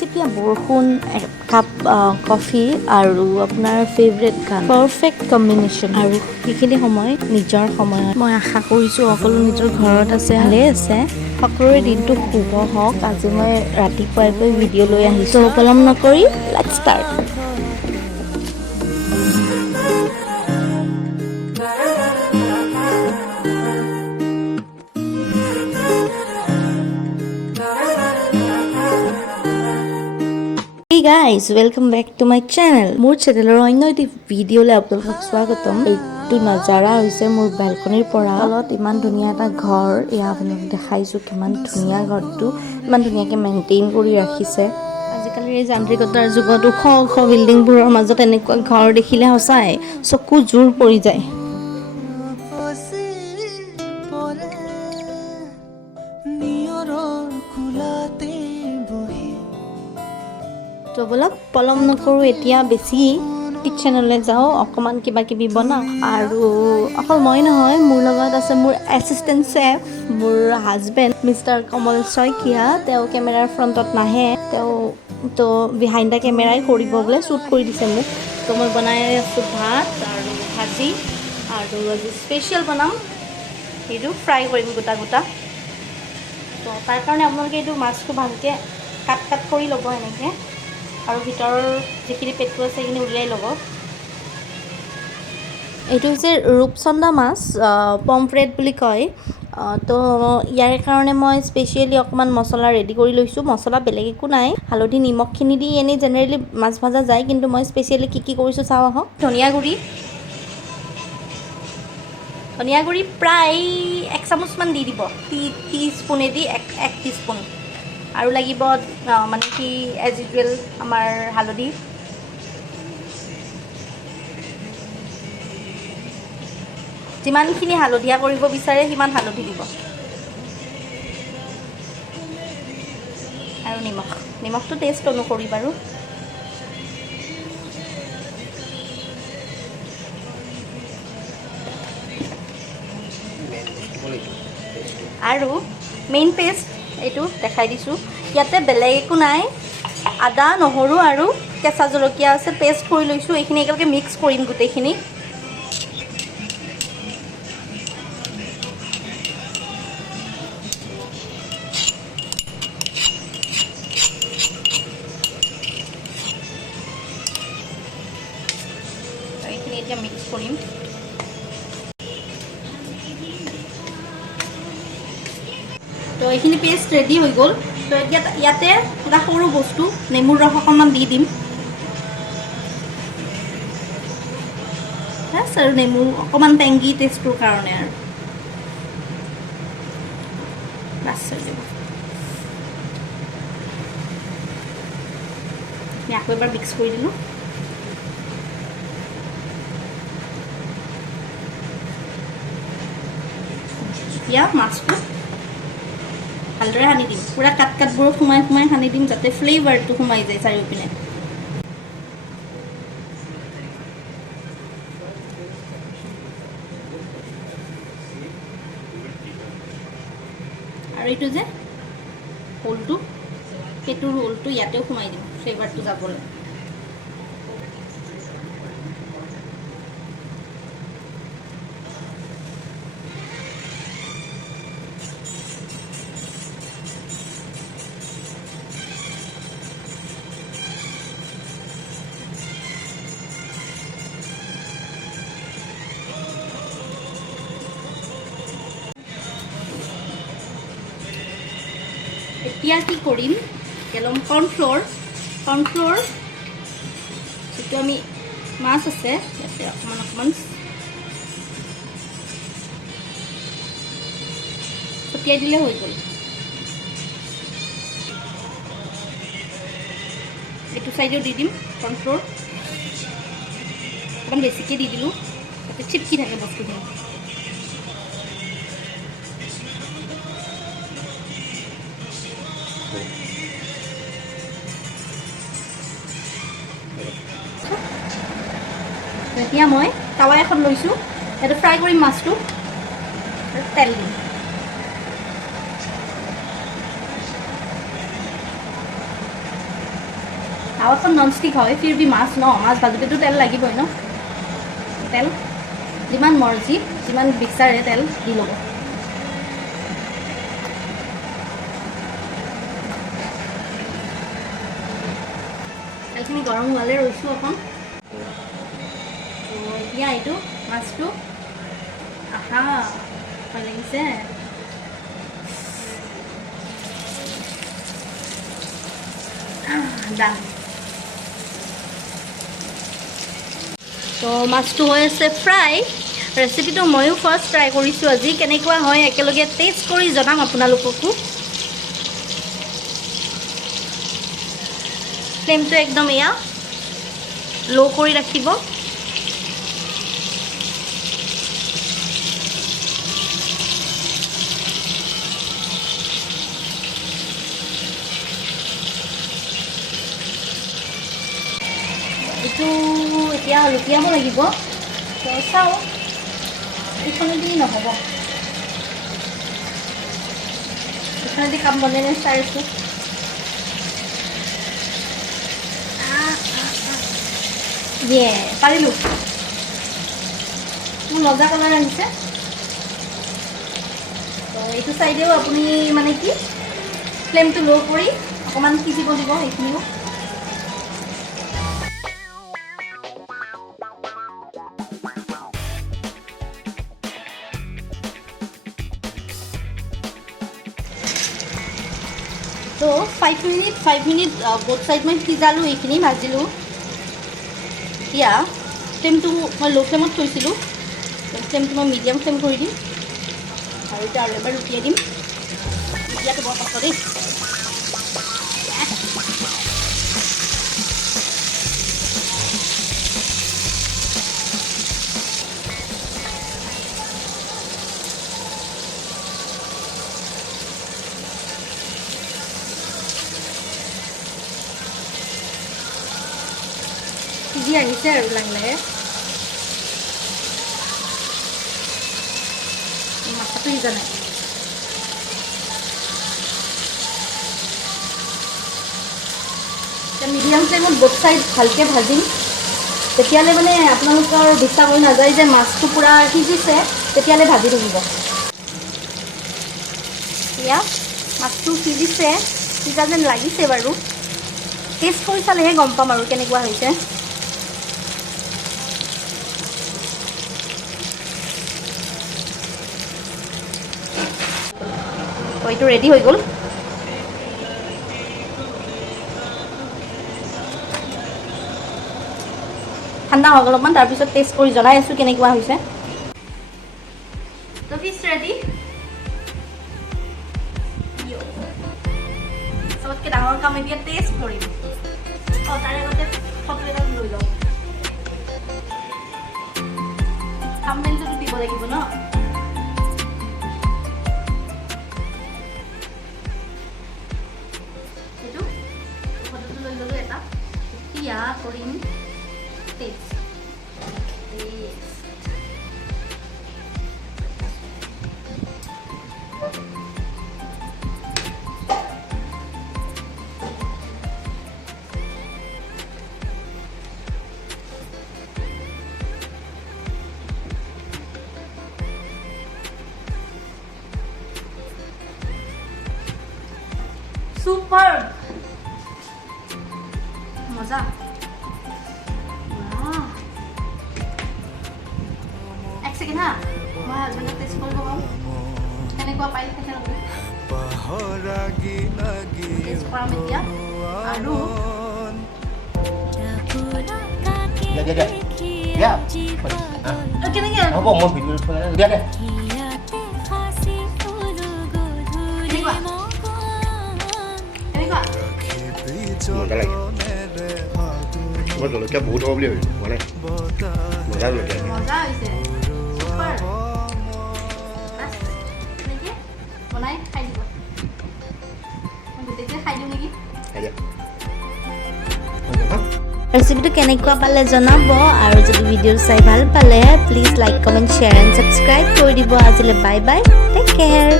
চিপচিপীয়া বৰষুণ, একাপ কফি আৰু আপোনাৰ ফেভৰেট গান, পাৰফেক্ট কম্বিনেশ্যন। আৰু সেইখিনি সময় নিজৰ সময়ত মই আশা কৰিছোঁ সকলো নিজৰ ঘৰত আছে, ভালেই আছে। সকলোৰে দিনটো শুভ হওক। আজি মই ৰাতিপুৱাই ভিডিঅ' লৈ আহিছোঁ। পলম নকৰি let's start. Hey guys, welcome back to my channel. মোৰ চেনেলৰ অন্য এটি ভিডিঅ'লৈ আপোনালোকক স্বাগতম। এইটো নজাৰা হৈছে মোৰ বেলকনিৰ পৰা। তলত ইমান ধুনীয়া এটা ঘৰ, এয়া আপোনালোকক দেখাইছোঁ কিমান ধুনীয়া ঘৰটো, ইমান ধুনীয়াকৈ মেইনটেইন কৰি ৰাখিছে। আজিকালিৰ এই যান্ত্ৰিকতাৰ যুগত ওখ ওখ বিল্ডিংবোৰৰ মাজত এনেকুৱা ঘৰ দেখিলে সঁচাই চকু জোৰ পৰি যায়। তো বলক পলম নকৰোঁ, এতিয়া বেছি কিটচেনলৈ যাওঁ, অকণমান কিবা কিবি বনাওঁ। আৰু অকল মই নহয়, মোৰ লগত আছে মোৰ এছিষ্টেণ্ট চেফ, মোৰ হাজবেণ্ড মিষ্টাৰ কমল শইকীয়া। তেওঁ কেমেৰাৰ ফ্ৰণ্টত নাহে, তেওঁ তো বিহাইণ্ড দ্য কেমেৰাই কৰিব বোলে, শ্বুট কৰি দিছে মোক। তো মই বনাই আছোঁ ভাত আৰু ভাজি, আৰু আজি স্পেচিয়েল বনাম, সেইটো ফ্ৰাই কৰিম গোটা গোটা। তো তাৰ কাৰণে আপোনালোকে এইটো মাছটো ভালকৈ কাট কৰি ল'ব এনেকৈ, আৰু ভিতৰৰ যিখিনি পেটু আছে সেইখিনি উলিয়াই ল'ব। এইটো হৈছে ৰূপচন্দা মাছ, পমফ্ৰেট বুলি কয়। তো ইয়াৰ কাৰণে মই স্পেচিয়েলি অকণমান মছলা ৰেডি কৰি লৈছোঁ। মছলা বেলেগ একো নাই, হালধি নিমখখিনি দি এনেই জেনেৰেলি মাছ ভজা যায়, কিন্তু মই স্পেচিয়েলি কি কৰিছোঁ চাওঁ আহক। ধনিয়া গুড়ি প্ৰায় 1 চামুচমান দি দিব, টি স্পুনেদি 1 টিস্পুন। আৰু লাগিব মানে কি এজ ইউজুৱেল আমাৰ হালধি। যিমানখিনি হালধীয়া কৰিব বিচাৰে সিমান হালধি দিব, আৰু নিমখটো টেষ্ট অনুসৰি বাৰু। আৰু মেইন পেষ্ট এইটো দেখাই দিছোঁ, ইয়াতে বেলেগ একো নাই। আদা, নহৰু আৰু কেঁচা জলকীয়া আছে, পেষ্ট কৰি লৈছোঁ। এইখিনি একেলগে মিক্স কৰিম গোটেইখিনি। এইখিনি এতিয়া মিক্স কৰিম। তো এইখিনি পেষ্ট ৰেডি হৈ গ'ল। তো এতিয়া ইয়াতে এটা সৰু বস্তু, নেমুৰ ৰস অকণমান দি দিম। বাছ, আৰু নেমু অকণমান টেংগি টেষ্টটোৰ কাৰণে আৰু বাছ হৈ যাব। আকৌ এবাৰ মিক্স কৰি দিলোঁ। এতিয়া মাছটো ভালদৰে সানি দিম, পূৰা কাটবোৰত সোমাই সানি দিম, যাতে ফ্লেভাৰটো সোমাই যায় চাৰিওপিনে। আৰু এইটো যে হোলটো, সেইটো হোলটো ইয়াতেও সোমাই দিম, ফ্লেভাৰটো যাবলৈ। এতিয়া কি কৰিম, ল'ম কৰ্ণফ্ল'ৰ, যিটো আমি মাছ আছে ইয়াতে অকণমান ছটিয়াই দিলে হৈ গ'ল। এইটো চাইডেও দি দিম কৰ্ণফ্ল'ৰ, অকণমান বেছিকৈ দি দিলোঁ যাতে চিপকি থাকে বস্তুখিনি। এতিয়া মই টাৱা এখন লৈছোঁ, ইয়াতে ফ্ৰাই কৰিম মাছটো, তেল দিম। তাৱাখন নন ষ্টিক হয় ফিৰ বি মাছ ন মাছ ভাজোঁতেতো তেল লাগিবই ন তেল যিমান মৰ্জি যিমান বিচাৰে তেল দি ল'ব তেলখিনি গৰম হোৱালে ৰৈছোঁ অকণ এতিয়া এইটো মাছটো আহা ভাল লাগিছে দাম তো মাছটো হৈ আছে ফ্ৰাই ৰেচিপিটো ময়ো ফাৰ্ষ্ট ট্ৰাই কৰিছোঁ আজি কেনেকুৱা হয় একেলগে টেষ্ট কৰি জনাম আপোনালোককো ফ্লেমটো একদম এয়া ল' কৰি ৰাখিব এইটো এতিয়া লুটিয়াব লাগিব তো চাওঁ এইখনেদি নহ'ব এইখনেদি কাম বনাই চাই আছোঁ দিয়ে পাৰিলোঁ মোৰ মজা কালাৰ আহিছে তো এইটো চাইডেও আপুনি মানে কি ফ্লেমটো ল' কৰি অকণমান সিজিব দিব এইখিনিও তো 5 মিনিট বোথ সাইড মই সিজালোঁ এইখিনি ভাজিলোঁ এতিয়া ফ্লেমটো মই ল' ফ্লেমত থৈছিলোঁ ফ্লেমটো মই মিডিয়াম ফ্লেম কৰি দিম আৰু এতিয়া আৰু এবাৰ লুটিয়াই দিম লুটিয়াটো বৰ কষ্ট দেই সিজি আহিছে আৰু লাহে লাহে মাথাটো সিজা নাই মিডিয়াম ফ্লেমত বোথ সাইড ভালকৈ ভাজিম তেতিয়ালৈ মানে আপোনালোকৰ বিশ্বাস হৈ নাযায় যে মাছটো পূৰা সিজিছে তেতিয়ালৈ ভাজি থাকিব এতিয়া মাছটো সিজিছে সিজা যেন লাগিছে বাৰু টেষ্ট কৰি চালেহে গম পাম আৰু কেনেকুৱা হৈছে এইটো ৰেডি হৈ গ'ল ঠাণ্ডা হওক অলপমান তাৰপিছত টেষ্ট কৰি জনাই আছোঁ কেনেকুৱা হৈছে তো ফিছ ৰেডি চবতকৈ ডাঙৰ কাম এতিয়া টেষ্ট কৰিম তাৰে আগতে ফটো এটা লৈ লওঁ থাম্বনেইলটো দিব লাগিব ন এইটো ফটোটো লৈ ল'লোঁ এটা এতিয়া কৰিম টেষ্ট सुपर मजा एक सेकेंड हाँ मैं हस्बैंड टेस्ट कर पाऊँ मैंने को पाइल कैसे रखूँ टेस्ट करा मैं क्या आलू Ya. ओके नहीं क्या Apa mau video sebenarnya? Lihat deh. Mantap lagi. Cuma kalau kita butuh apa beli? Mana? Mantap lagi. मजा आइছে सुपर बस देखिए बनाई खाई দিব मैं गोटेके खाई দিও নেকি Aja. ৰেচিপিটো কেনেকুৱা পালে জনাব আৰু যদি ভিডিঅ' চাই ভাল পালে please like comment share and subscribe কৰি দিব আজিলৈ বাই বাই টেক কেয়াৰ